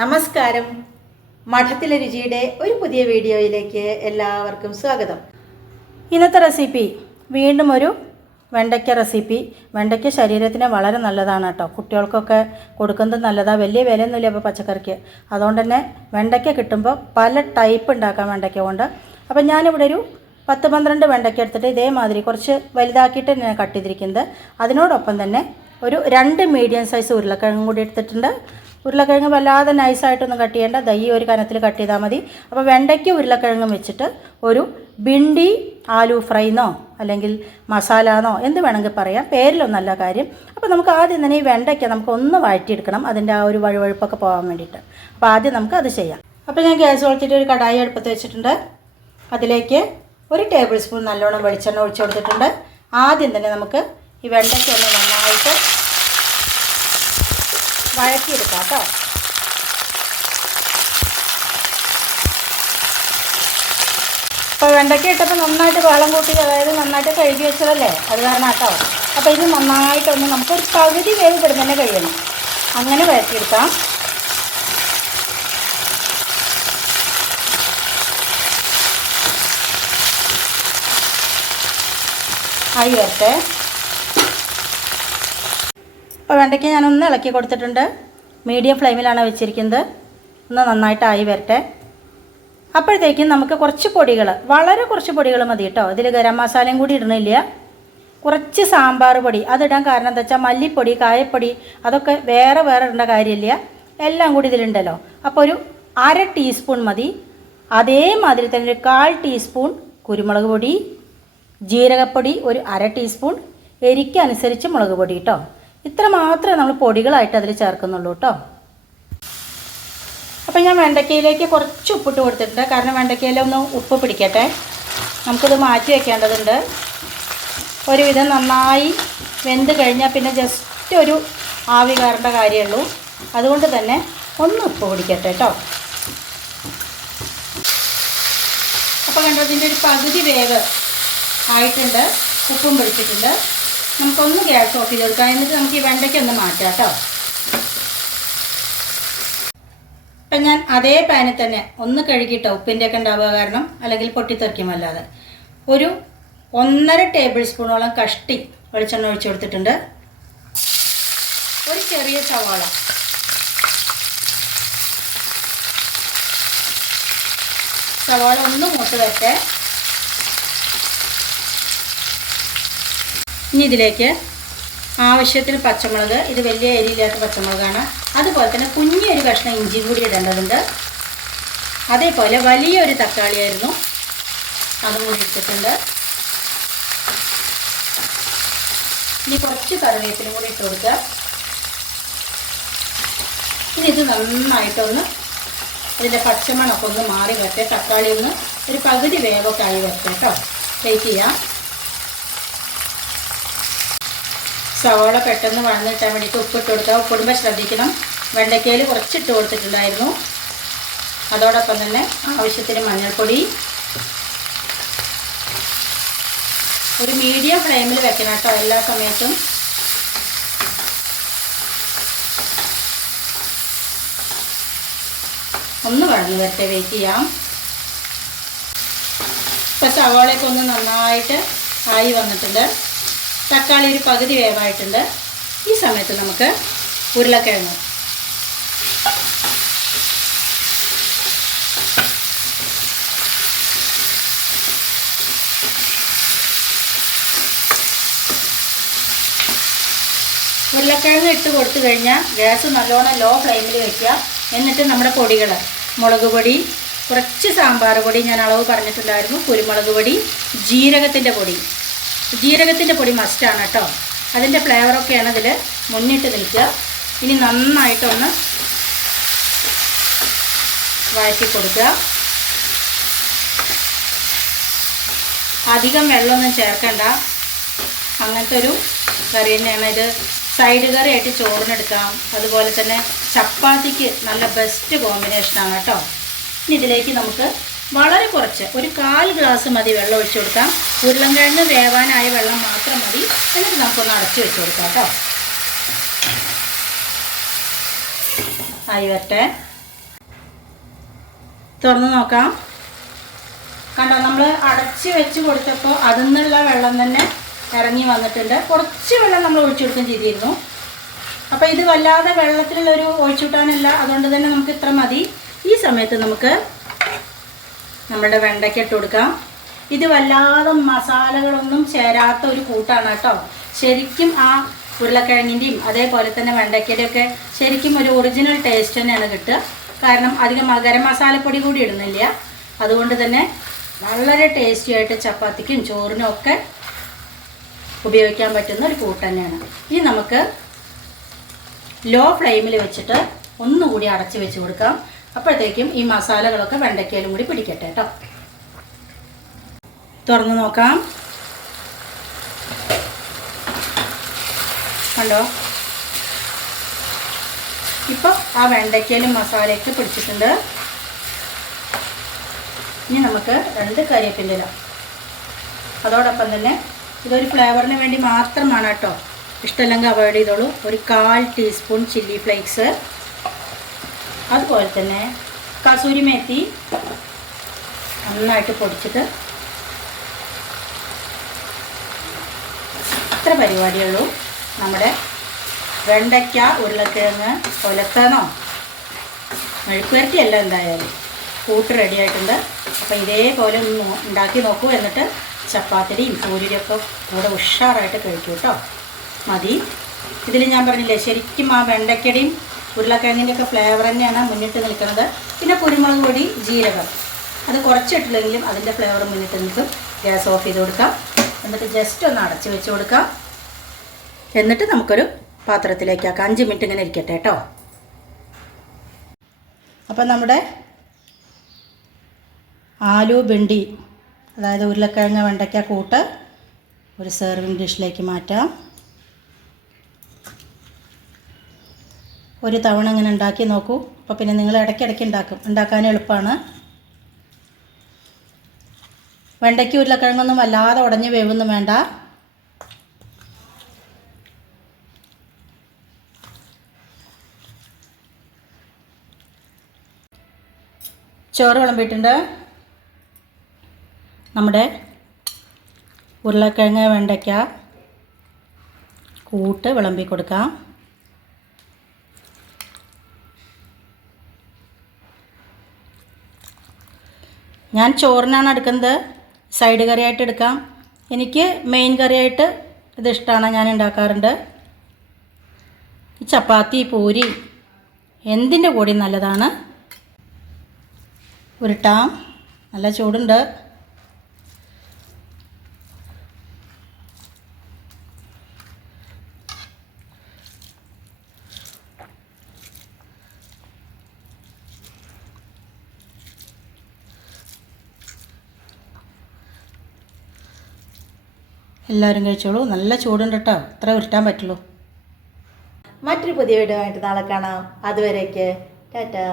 നമസ്കാരം. മഠത്തിലെ രുചിയുടെ ഒരു പുതിയ വീഡിയോയിലേക്ക് എല്ലാവർക്കും സ്വാഗതം. ഇന്നത്തെ റെസിപ്പി വീണ്ടും ഒരു വെണ്ടയ്ക്ക റെസിപ്പി. വെണ്ടയ്ക്ക ശരീരത്തിന് വളരെ നല്ലതാണ് കേട്ടോ. കുട്ടികൾക്കൊക്കെ കൊടുക്കുന്നത് നല്ലതാണ് വലിയ വിലയൊന്നുമില്ല ഇപ്പോൾ പച്ചക്കറിക്ക്. അതുകൊണ്ട് തന്നെ വെണ്ടയ്ക്ക കിട്ടുമ്പോൾ പല ടൈപ്പ് ഉണ്ടാക്കാം വെണ്ടയ്ക്ക കൊണ്ട്. അപ്പം ഞാനിവിടെ ഒരു പത്ത് പന്ത്രണ്ട് വെണ്ടയ്ക്ക എടുത്തിട്ട് ഇതേമാതിരി കുറച്ച് വലുതാക്കിയിട്ട് ഞാൻ കട്ട് ചെയ്തിരിക്കുന്നത്. അതിനോടൊപ്പം തന്നെ ഒരു രണ്ട് മീഡിയം സൈസ് ഉരുളക്കിഴങ്ങും കൂടി എടുത്തിട്ടുണ്ട്. ഉരുളക്കിഴങ്ങ് വല്ലാതെ നൈസായിട്ടൊന്നും കട്ട് ചെയ്യേണ്ട. ദൈ ഒരു കനത്തിൽ കട്ട് ചെയ്താൽ മതി. അപ്പോൾ വെണ്ടയ്ക്ക് ഉരുളക്കിഴങ്ങും വെച്ചിട്ട് ഒരു ബിണ്ടി ആലു ഫ്രൈന്നോ അല്ലെങ്കിൽ മസാലാന്നോ എന്ത് വേണമെങ്കിൽ പറയാം. പേരിലൊന്നല്ല കാര്യം. അപ്പോൾ നമുക്ക് ആദ്യം തന്നെ ഈ വെണ്ടയ്ക്ക നമുക്ക് ഒന്ന് വഴറ്റിയെടുക്കണം. അതിന്റെ ആ ഒരു വഴുവഴുപ്പൊക്കെ പോകാൻ വേണ്ടിയിട്ട്. അപ്പോൾ ആദ്യം നമുക്ക് അത് ചെയ്യാം. അപ്പോൾ ഞാൻ ഗ്യാസ് കൊളുത്തിട്ട് ഒരു കടായി അടുപ്പത്ത് വെച്ചിട്ടുണ്ട്. അതിലേക്ക് ഒരു ടേബിൾ സ്പൂൺ നല്ലോണം വെളിച്ചെണ്ണ ഒഴിച്ചു കൊടുത്തിട്ടുണ്ട്. ആദ്യം തന്നെ നമുക്ക് ഈ വെണ്ടയ്ക്ക ഒന്ന് നന്നായിട്ട് വഴറ്റിയെടുക്കാം കേട്ടോ. അപ്പോൾ വെണ്ടയ്ക്ക ഇട്ടപ്പോൾ നന്നായിട്ട് വെള്ളം കൂട്ടി അതായത് നന്നായിട്ട് കഴുകി വെച്ചതല്ലേ? അത് കാരണം കേട്ടോ. അപ്പോൾ ഇത് നന്നായിട്ടൊന്ന് നമുക്കൊരു പകുതി വേവ് ഇവിടുന്ന് തന്നെ കഴിയണം അങ്ങനെ വഴറ്റിയെടുക്കാം. ആയി വരട്ടെ. അപ്പോൾ വെണ്ടയ്ക്ക ഞാനൊന്ന് ഇളക്കി കൊടുത്തിട്ടുണ്ട്. മീഡിയം ഫ്ലെയിമിലാണ് വെച്ചിരിക്കുന്നത്. ഒന്ന് നന്നായിട്ട് ആയി വരട്ടെ. അപ്പോഴത്തേക്കും നമുക്ക് കുറച്ച് പൊടികൾ വളരെ കുറച്ച് പൊടികൾ മതി കേട്ടോ. ഇതിൽ ഗരം മസാലയും കൂടി ഇടണില്ല. കുറച്ച് സാമ്പാർ പൊടി അതിടാൻ കാരണം എന്താ വെച്ചാൽ മല്ലിപ്പൊടി കായപ്പൊടി അതൊക്കെ വേറെ വേറെ ഇടേണ്ട കാര്യമില്ല. എല്ലാം കൂടി ഇതിലുണ്ടല്ലോ. അപ്പോൾ ഒരു അര ടീസ്പൂൺ മതി. അതേമാതിരി തന്നെ ഒരു കാൽ ടീസ്പൂൺ കുരുമുളക് പൊടി ജീരകപ്പൊടി ഒരു അര ടീസ്പൂൺ എരിക്കനുസരിച്ച് മുളക് പൊടി കേട്ടോ. ഇത്ര മാത്രമേ നമ്മൾ പൊടികളായിട്ട് അതിൽ ചേർക്കുന്നുള്ളൂ കേട്ടോ. അപ്പോൾ ഞാൻ വെണ്ടയ്ക്കയിലേക്ക് കുറച്ച് ഉപ്പിട്ട് കൊടുത്തിട്ടുണ്ട്. കാരണം വെണ്ടയ്ക്കയിൽ ഒന്ന് ഉപ്പ് പിടിക്കട്ടെ. നമുക്കിത് മാറ്റി വെക്കേണ്ടതുണ്ട്. ഒരുവിധം നന്നായി വെന്ത് കഴിഞ്ഞാൽ പിന്നെ ജസ്റ്റ് ഒരു ആവി കയറേണ്ട കാര്യമുള്ളൂ. അതുകൊണ്ട് തന്നെ ഒന്ന് ഉപ്പ് പിടിക്കട്ടെ കേട്ടോ. അപ്പോൾ കണ്ടതിന്റെ ഒരു പകുതി വേവ് ആയിട്ടുണ്ട്. ഉപ്പും പിടിച്ചിട്ടുണ്ട്. നമുക്കൊന്ന് ഗ്യാസ് ഓഫ് ചെയ്ത് കൊടുക്കാം. എന്നിട്ട് നമുക്ക് ഈ വെണ്ടയ്ക്ക് ഒന്ന് മാറ്റാം കേട്ടോ. ഇപ്പം ഞാൻ അതേ പാനിൽ തന്നെ ഒന്ന് കഴുകിയിട്ടോ ഉപ്പിന്റെ ഒക്കെ ഉണ്ടാവുക കാരണം അല്ലെങ്കിൽ പൊട്ടിത്തെറിക്കും അല്ലാതെ. ഒരു ഒന്നര ടേബിൾ സ്പൂണോളം കഷ്ടി വെളിച്ചെണ്ണ ഒഴിച്ചു കൊടുത്തിട്ടുണ്ട്. ഒരു ചെറിയ സവാള. സവാള ഒന്ന് മൂത്ത് വരട്ടെ. ഇനി ഇതിലേക്ക് ആവശ്യത്തിന് പച്ചമുളക് ഇത് വലിയ എരിയില്ലാത്ത പച്ചമുളകാണ്. അതുപോലെ തന്നെ കുഞ്ഞൊരു കഷ്ണം ഇഞ്ചി കൂടി ഇടേണ്ടതുണ്ട്. അതേപോലെ വലിയൊരു തക്കാളിയായിരുന്നു അതും കൂടി ഇട്ടിട്ടുണ്ട്. ഇനി കുറച്ച് കറിവേപ്പിലും കൂടി ഇട്ട് കൊടുക്കുക. ഇനി ഇത് നന്നായിട്ടൊന്ന് ഇതിന്റെ പച്ചമണൊക്കെ ഒന്ന് മാറി വരട്ടെ. തക്കാളി ഒന്ന് ഒരു പകുതി വേവൊക്കെ ആയി വരട്ടെ കേട്ടോ. വെയിറ്റ് ചെയ്യാം. സവാള പെട്ടെന്ന് വഴന്നിട്ടാൻ വേണ്ടിയിട്ട് ഉപ്പിട്ട് കൊടുക്കുക. ഉപ്പിടുമ്പോൾ ശ്രദ്ധിക്കണം. വെണ്ടയ്ക്കയിൽ കുറച്ചിട്ട് കൊടുത്തിട്ടുണ്ടായിരുന്നു. അതോടൊപ്പം തന്നെ ആവശ്യത്തിന് മഞ്ഞൾപ്പൊടി. ഒരു മീഡിയം ഫ്ലെയിമിൽ വെക്കണം കേട്ടോ എല്ലാ സമയത്തും. ഒന്ന് വഴന്ന് വരട്ടെ വെയിറ്റ് ചെയ്യാം. ഇപ്പം സവാളയൊക്കെ ഒന്ന് നന്നായിട്ട് ആയി വന്നിട്ടുണ്ട്. തക്കാളി ഒരു പകുതി വേവായിട്ടുണ്ട്. ഈ സമയത്ത് നമുക്ക് ഉരുളക്കിഴങ്ങ്. ഉരുളക്കിഴങ്ങ് ഇട്ട് കൊടുത്തു കഴിഞ്ഞാൽ ഗ്യാസ് നല്ലോണം ലോ ഫ്ലെയിമിൽ വയ്ക്കുക എന്നിട്ട് നമ്മുടെ പൊടികൾ മുളക് പൊടി കുറച്ച് സാമ്പാർ പൊടി ഞാൻ അളവ് പറഞ്ഞിട്ടുണ്ടായിരുന്നു. കുരുമുളക് പൊടി ജീരകത്തിന്റെ പൊടി. ജീരകത്തിന്റെ പൊടി മസ്റ്റാണ് കേട്ടോ. അതിന്റെ ഫ്ലേവറൊക്കെയാണ് ഇതിൽ മുന്നിട്ട് നിൽക്കുക. ഇനി നന്നായിട്ടൊന്ന് വഴറ്റി കൊടുക്കുക. അധികം വെള്ളമൊന്നും ചേർക്കണ്ട. അങ്ങനത്തെ ഒരു കറി തന്നെയാണ്. ഇത് സൈഡ് കറി ആയിട്ട് ചോറിനെടുക്കാം. അതുപോലെ തന്നെ ചപ്പാത്തിക്ക് നല്ല ബെസ്റ്റ് കോമ്പിനേഷനാണ് കേട്ടോ. ഇനി ഇതിലേക്ക് നമുക്ക് വളരെ കുറച്ച്. ഒരു കാൽ ഗ്ലാസ് മതി വെള്ളം ഒഴിച്ചു കൊടുക്കാം. ഉരുളൻകിഴങ്ങ് വേവാനായ വെള്ളം മാത്രം മതി. എന്നിട്ട് നമുക്കൊന്ന് അടച്ചു വെച്ച് കൊടുക്കാം കേട്ടോ. ആയി വരട്ടെ തുറന്ന് നോക്കാം. കണ്ടോ നമ്മൾ അടച്ച് വെച്ച് കൊടുത്തപ്പോൾ അതിൽ നിന്നുള്ള വെള്ളം തന്നെ ഇറങ്ങി വന്നിട്ടുണ്ട്. കുറച്ച് വെള്ളം നമ്മൾ ഒഴിച്ചു കൊടുക്കുകയും ചെയ്തിരുന്നു. അപ്പോൾ ഇത് വല്ലാതെ വെള്ളത്തിലുള്ളൊരു ഒഴിച്ചുവിട്ടാനല്ല അതുകൊണ്ട് തന്നെ നമുക്ക് ഇത്ര മതി. ഈ സമയത്ത് നമുക്ക് നമ്മുടെ വെണ്ടയ്ക്ക ഇട്ട് കൊടുക്കാം. ഇത് വല്ലാതെ മസാലകളൊന്നും ചേരാത്ത ഒരു കൂട്ടാണ് കേട്ടോ. ശരിക്കും ആ ഉരുളക്കിഴങ്ങിന്റെയും അതേപോലെ തന്നെ വെണ്ടയ്ക്കയുടെയൊക്കെ ശരിക്കും ഒരു ഒറിജിനൽ ടേസ്റ്റ് തന്നെയാണ് കിട്ടുക. കാരണം അധികം ഗരം മസാലപ്പൊടി കൂടി ഇടുന്നില്ല. അതുകൊണ്ട് തന്നെ വളരെ ടേസ്റ്റി ആയിട്ട് ചപ്പാത്തിക്കും ചോറിനും ഒക്കെ ഉപയോഗിക്കാൻ പറ്റുന്ന ഒരു കൂട്ട് തന്നെയാണ്. ഇനി നമുക്ക് ലോ ഫ്ലെയിമിൽ വെച്ചിട്ട് ഒന്നുകൂടി അടച്ച് വെച്ച് കൊടുക്കാം. അപ്പോഴത്തേക്കും ഈ മസാലകളൊക്കെ വെണ്ടയ്ക്കയിലും കൂടി പിടിക്കട്ടെ കേട്ടോ തുറന്ന് നോക്കാം. കണ്ടോ? ഇപ്പോൾ ആ വെണ്ടയ്ക്കയിലും മസാലയൊക്കെ പിടിച്ചിട്ടുണ്ട്. ഇനി നമുക്ക് രണ്ട് കരിയപ്പിന്റെ അതോടൊപ്പം തന്നെ ഇതൊരു ഫ്ലേവറിന് വേണ്ടി മാത്രമാണ് കേട്ടോ ഇഷ്ടമല്ലെങ്കിൽ അവോയ്ഡ് ചെയ്തോളൂ. ഒരു കാൽ ടീസ്പൂൺ ചില്ലി ഫ്ലേക്സ്. അതുപോലെ തന്നെ കസൂരി മേത്തി നന്നായിട്ട് പൊടിച്ചിട്ട് ഇത്ര പരിപാടിയുള്ളൂ നമ്മുടെ വെണ്ടയ്ക്ക ഉരുളക്കിഴങ്ങ് ഒലത്തണോ മെഴുക്കുവരട്ടിയല്ല എന്തായാലും. കൂട്ട് റെഡിയായിട്ടുണ്ട് അപ്പോൾ ഇതേപോലെ ഒന്ന് ഉണ്ടാക്കി നോക്കൂ. എന്നിട്ട് ചപ്പാത്തിരിയും പൂരിയൊക്കെ കൂടെ ഉഷാറായിട്ട് കഴിക്കൂ കേട്ടോ. മതി. ഇതിൽ ഞാൻ പറഞ്ഞില്ലേ ശരിക്കും ആ വെണ്ടയ്ക്കയുടെയും ഉരുളക്കിഴങ്ങിന്റെ ഒക്കെ ഫ്ലേവർ തന്നെയാണ് മുന്നിട്ട് നിൽക്കുന്നത്. പിന്നെ കുരുമുളക് പൊടി ജീരകം. അത് കുറച്ചിട്ടില്ലെങ്കിലും അതിന്റെ ഫ്ലേവർ മുന്നിട്ട് നിൽക്കും. ഗ്യാസ് ഓഫ് ചെയ്ത് കൊടുക്കാം. എന്നിട്ട് ജസ്റ്റ് ഒന്ന് അടച്ച് വെച്ച് കൊടുക്കാം. എന്നിട്ട് നമുക്കൊരു പാത്രത്തിലേക്ക് ആക്കാം. അഞ്ച് മിനിറ്റ് ഇങ്ങനെ ഇരിക്കട്ടെ കേട്ടോ. അപ്പം നമ്മുടെ ആലു ബണ്ടി അതായത് ഉരുളക്കിഴങ്ങ് വെണ്ടയ്ക്ക കൂട്ട് ഒരു സെർവിങ് ഡിഷിലേക്ക് മാറ്റാം. ഒരു തവണ അങ്ങനെ ഉണ്ടാക്കി നോക്കൂ. അപ്പോൾ പിന്നെ നിങ്ങൾ ഇടയ്ക്കിടയ്ക്ക് ഉണ്ടാക്കും. ഉണ്ടാക്കാൻ എളുപ്പമാണ് വെണ്ടയ്ക്ക് ഉരുളക്കിഴങ്ങൊന്നും വല്ലാതെ ഉടഞ്ഞ് വേവൊന്നും വേണ്ട. ചോറ് വിളമ്പിയിട്ടുണ്ട്. നമ്മുടെ ഉരുളക്കിഴങ്ങ് വെണ്ടയ്ക്ക കൂട്ട് വിളമ്പി കൊടുക്കാം. ഞാൻ ചോറിനാണ് എടുക്കുന്നത്. സൈഡ് കറിയായിട്ട് എടുക്കാം. എനിക്ക് മെയിൻ കറിയായിട്ട് ഇത് ഇഷ്ടമാണ് ഞാൻ ഉണ്ടാക്കാറുണ്ട്. ചപ്പാത്തി പൂരി എന്തിന്റെ കൂടി നല്ലതാണ്. ഉരുട്ടാം നല്ല ചൂടുണ്ട്. എല്ലാവരും കഴിച്ചോളൂ. നല്ല ചൂടുണ്ട് കേട്ടോ ഇത്ര ഉരുട്ടാൻ പറ്റുള്ളൂ. മറ്റൊരു പുതിയ വീഡിയോ ആയിട്ട് നാളെ കാണാം. അതുവരേക്ക്. ടാറ്റാ.